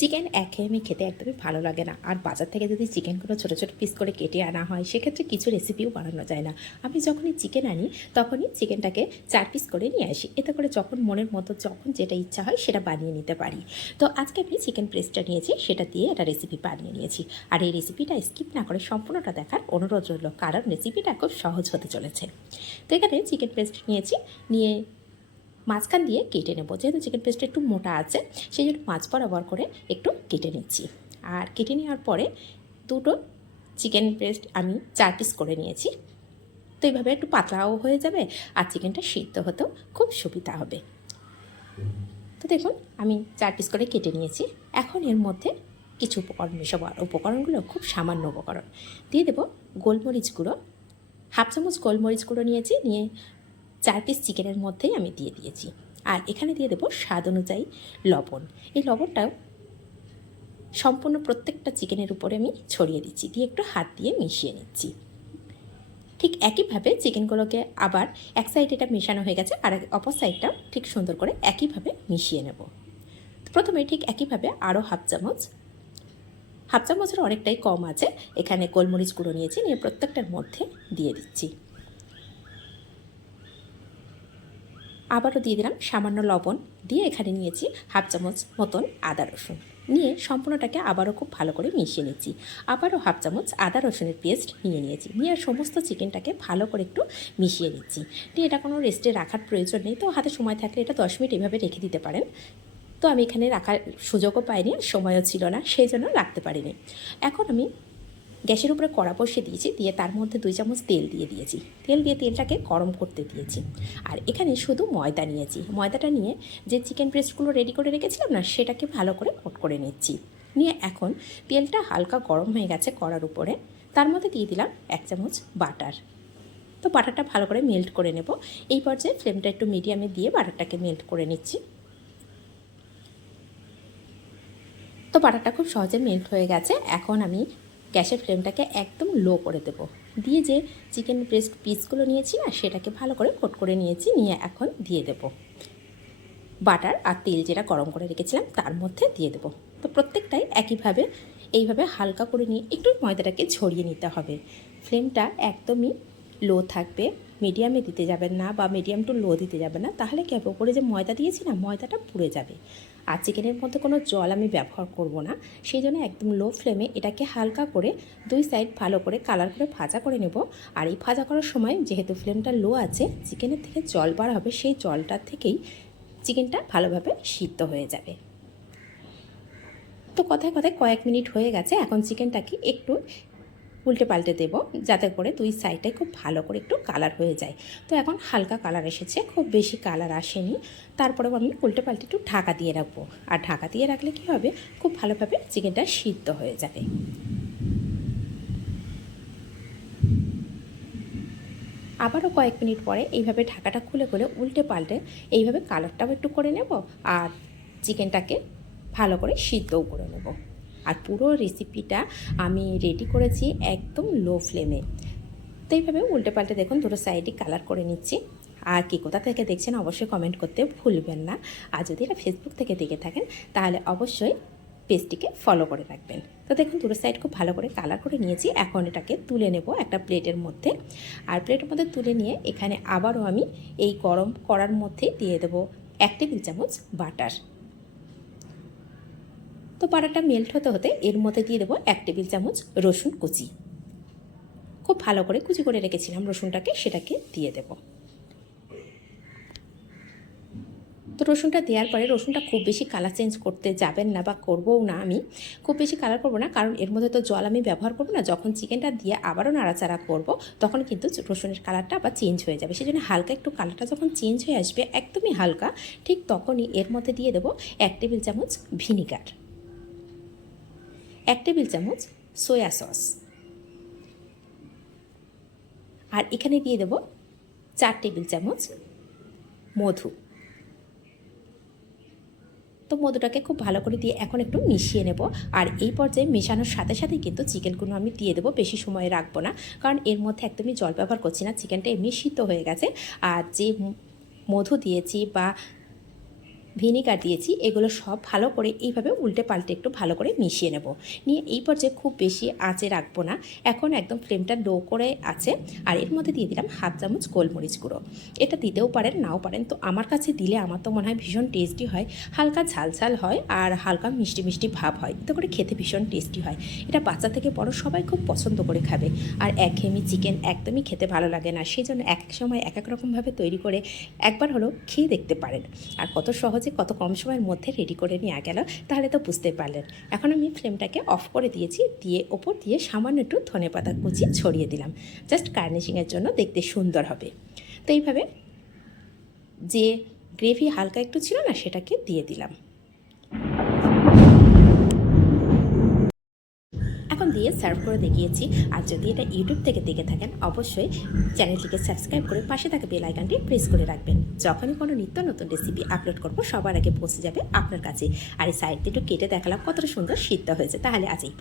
Chicken একঘেয়েমি খেতে একদমই ভালো লাগে না। আর বাজার থেকে যদি চিকেনগুলো ছোটো ছোটো পিস করে কেটে আনা হয়, সেক্ষেত্রে কিছু রেসিপিও বানানো যায় না। আমি যখনই চিকেন আনি, তখনই চিকেনটাকে চার পিস করে নিয়ে আসি। এতে করে যখন মনের মতো, যখন যেটা ইচ্ছা হয়, সেটা বানিয়ে নিতে পারি। তো আজকে আমি চিকেন প্রেসটা নিয়েছি, সেটা দিয়ে একটা রেসিপি বানিয়ে নিয়েছি। আর এই রেসিপিটা স্কিপ না করে সম্পূর্ণটা দেখার অনুরোধ রইল, কারণ রেসিপিটা খুব সহজ হতে চলেছে। তো এখানে চিকেন পেস্ট নিয়েছি, নিয়ে মাঝখান দিয়ে কেটে নেব। যেহেতু চিকেন পেস্টটা একটু মোটা আছে, সেই জন্য মাছ বরাবর করে একটু কেটে নিচ্ছি। আর কেটে নেওয়ার পরে দুটো চিকেন পেস্ট আমি চার পিস করে নিয়েছি। তো এইভাবে একটু পাতলাও হয়ে যাবে আর চিকেনটা সিদ্ধ হতেও খুব সুবিধা হবে। তো দেখুন, আমি চার পিস করে কেটে নিয়েছি। এখন এর মধ্যে কিছু উপকরণ আর উপকরণগুলো খুব সামান্য উপকরণ। দিয়ে দেবো গোলমরিচ গুঁড়ো। হাফ চামচ গোলমরিচ গুঁড়ো নিয়েছি। নিয়ে চার পিস চিকেনের মধ্যেই আমি দিয়ে দিয়েছি। আর এখানে দিয়ে দেবো স্বাদ অনুযায়ী লবণ। এই লবণটাও সম্পূর্ণ প্রত্যেকটা চিকেনের উপরে আমি ছড়িয়ে দিচ্ছি। দিয়ে একটু হাত দিয়ে মিশিয়ে নিচ্ছি। ঠিক একইভাবে চিকেনগুলোকে আবার এক সাইড এটা মেশানো হয়ে গেছে আর অপর সাইডটাও ঠিক সুন্দর করে একইভাবে মিশিয়ে নেব। প্রথমে ঠিক একইভাবে আরও হাফ চামচ, হাফ চামচের অনেকটাই কম আছে। এখানে গোলমরিচ গুঁড়ো নিয়েছি, নিয়ে প্রত্যেকটার মধ্যে দিয়ে দিচ্ছি। আবারও দিয়ে দিলাম সামান্য লবণ দিয়ে এখানে নিয়েছি হাফ চামচ মতন আদা রসুন। নিয়ে সম্পূর্ণটাকে আবারও খুব ভালো করে মিশিয়ে নিচ্ছি। আবারও হাফ চামচ আদা রসুনের পেস্ট নিয়ে নিয়েছি। নিয়ে সমস্ত চিকেনটাকে ভালো করে একটু মিশিয়ে নিচ্ছি। দিয়ে এটা কোনো রেস্টে রাখার প্রয়োজন নেই। তো হাতে সময় থাকলে এটা দশ মিনিট এভাবে রেখে দিতে পারেন। তো আমি এখানে রাখার সুযোগও পাইনি, সময়ও ছিল না, সেই জন্য রাখতে পারিনি। এখন আমি গ্যাসের উপরে কড়া বসিয়ে দিয়েছি, দিয়ে তার মধ্যে দুই চামচ তেল দিয়ে দিয়েছি। তেল দিয়ে তেলটাকে গরম করতে দিয়েছি। আর এখানে শুধু ময়দা নিয়েছি। ময়দাটা নিয়ে যে চিকেন ব্রেস্টগুলো রেডি করে রেখেছিলাম না, সেটাকে ভালো করে কোট করে নিচ্ছি। নিয়ে এখন তেলটা হালকা গরম হয়ে গেছে কড়ার উপরে। তার মধ্যে দিয়ে দিলাম এক চামচ বাটার। তো বাটারটা ভালো করে মেল্ট করে নেব। এই পর্যায়ে ফ্লেমটা একটু মিডিয়ামে দিয়ে বাটারটাকে মেল্ট করে নিচ্ছি। তো বাটারটা খুব সহজে মেল্ট হয়ে গেছে। এখন আমি গ্যাসের ফ্লেমটাকে একদম লো করে দেবো। দিয়ে যে চিকেন ব্রেস্ট পিসগুলো নিয়েছি না, সেটাকে ভালো করে কোট করে নিয়েছি, নিয়ে এখন দিয়ে দেব। বাটার আর তেল যেটা গরম করে রেখেছিলাম, তার মধ্যে দিয়ে দেবো। তো প্রত্যেকটাই একইভাবে, এইভাবে হালকা করে নিয়ে একটু ময়দাটাকে ছড়িয়ে নিতে হবে। ফ্লেমটা একদমই লো থাকবে। মিডিয়ামে দিতে যাবেন না বা মিডিয়াম টু লো দিতে যাবেন না, তাহলে কি হবে? ওপরে যে ময়দা দিয়েছি না, ময়দাটা পুড়ে যাবে। আর চিকেনের মধ্যে কোনো জল আমি ব্যবহার করব না। সেই জন্য একদম লো ফ্লেমে এটাকে হালকা করে দুই সাইড ভালো করে কালার করে ভাজা করে নেব। আর এই ভাজা করার সময় যেহেতু ফ্লেমটা লো আছে চিকেনের থেকে জল বার হবে, সেই জলটার থেকেই চিকেনটা ভালোভাবে সিদ্ধ হয়ে যাবে। তো কথায় কথায় কয়েক মিনিট হয়ে গেছে, এখন চিকেনটাকে একটু উল্টে পাল্টে দেব, যাতে করে দুই সাইডটাই খুব ভালো করে একটু কালার হয়ে যায়। তো এখন হালকা কালার এসেছে, খুব বেশি কালার আসেনি। তারপরেও আমি উল্টে পাল্টে একটু ঢাকা দিয়ে রাখব। আর ঢাকা দিয়ে রাখলে কি হবে? খুব ভালোভাবে চিকেনটা সিদ্ধ হয়ে যাবে। আবারও কয়েক মিনিট পরে এইভাবে ঢাকাটা খুলে খুলে উল্টে পাল্টে এইভাবে কালারটাও একটু করে নেব, আর চিকেনটাকে ভালো করে সিদ্ধও করে নেব। আর পুরো রেসিপিটা আমি রেডি করেছি একদম লো ফ্লেমে তো এইভাবে উল্টে পাল্টে দেখুন দুটো সাইডে কালার করে নিচ্ছি। আর কি কোথা থেকে দেখছেন অবশ্যই কমেন্ট করতে ভুলবেন না। আর যদি এটা ফেসবুক থেকে দেখে থাকেন, তাহলে অবশ্যই পেজটিকে ফলো করে রাখবেন। তো দেখুন দুটো সাইড খুব ভালো করে কালার করে নিয়েছি। এখন এটাকে তুলে নেব একটা প্লেটের মধ্যে। আর প্লেটের মধ্যে তুলে নিয়ে এখানে আবারও আমি এই গরম করার মধ্যে দিয়ে দেবো এক টেবিল চামচ বাটার তো পাড়াটা মেল্ট হতে হতে এর মধ্যে দিয়ে দেবো এক টেবিল চামচ রসুন কুচি। খুব ভালো করে কুচি করে রেখেছিলাম রসুনটাকে, সেটাকে দিয়ে দেব। তো রসুনটা দেওয়ার পরে রসুনটা খুব বেশি কালার চেঞ্জ করতে যাবেন না বা করবও না আমি। খুব বেশি কালার করব না, কারণ এর মধ্যে তো জল আমি ব্যবহার করব না। যখন চিকেনটা দিয়ে আবারও নাড়াচাড়া করব, তখন কিন্তু রসুনের কালারটা আবার চেঞ্জ হয়ে যাবে। সেই জন্য হালকা একটু কালারটা যখন চেঞ্জ হয়ে আসবে, একদমই হালকা, ঠিক তখনই এর মধ্যে দিয়ে দেবো এক টেবিল চামচ ভিনিগার এক টেবিল চামচ সয়া সস। আর এখানে দিয়ে দেব চার টেবিল চামচ মধু। তো মধুটাকে খুব ভালো করে দিয়ে এখন একটু মিশিয়ে নেব। আর এই পর্যায়ে মেশানোর সাথে সাথেই কিন্তু চিকেনগুলো আমি দিয়ে দেবো, বেশি সময় রাখব না। কারণ এর মধ্যে একদমই জল ব্যবহার করছি না, চিকেনটা এমনি সিদ্ধ হয়ে গেছে। আর যে মধু দিয়েছি বা ভিনিগার দিয়েছি, এগুলো সব ভালো করে এইভাবে উল্টে পাল্টে একটু ভালো করে মিশিয়ে নেব। নিয়ে এই পর্যায়ে খুব বেশি আঁচে রাখব না, এখন একদম ফ্লেমটা লো করে আছে, আর এর মধ্যে দিয়ে দিলাম হাফ চামচ গোলমরিচ গুঁড়ো। এটা দিতেও পারেন, নাও পারেন, তো আমার কাছে দিলে আমার তো মনে হয় ভীষণ টেস্টি হয়, হালকা ঝাল ঝাল হয় আর হালকা মিষ্টি মিষ্টি ভাব হয়, এতে করে খেতে ভীষণ টেস্টি হয়। এটা বাচ্চা থেকে বড় সবাই খুব পছন্দ করে খাবে, আর একঘেয়েমি চিকেন একদমই খেতে ভালো লাগে না সেই জন্য এক এক সময় এক এক রকমভাবে তৈরি করে একবার হলো খেয়ে দেখতে পারেন। আর কত সহজে কত কম সময়ের মধ্যে রেডি করে নেওয়া গেল, তাহলে তো বুঝতে পারলেন। এখন আমি ফ্লেমটাকে অফ করে দিয়েছি, দিয়ে ওপর দিয়ে সামান্য একটু ধনে পাতা কুচি ছড়িয়ে দিলাম। জাস্ট গার্নিশিংয়ের জন্য দেখতে সুন্দর হবে। তো এইভাবে যে গ্রেভি হালকা একটু ছিল না, সেটাকে দিয়ে দিলাম এখন দিয়ে সার্ভ করে দেখিয়েছি। আর যদি এটা ইউটিউব থেকে দেখে থাকেন, অবশ্যই চ্যানেলটিকে সাবস্ক্রাইব করে পাশে থাকা বেল আইকনটি প্রেস করে রাখবেন। যখনই কোনো নিত্য নতুন রেসিপি আপলোড করব, সবার আগে পৌঁছে যাবে আপনার কাছে। আর এই সাইডটি একটু কেটে দেখালাম কতটা সুন্দর সিদ্ধ হয়েছে। তাহলে আজই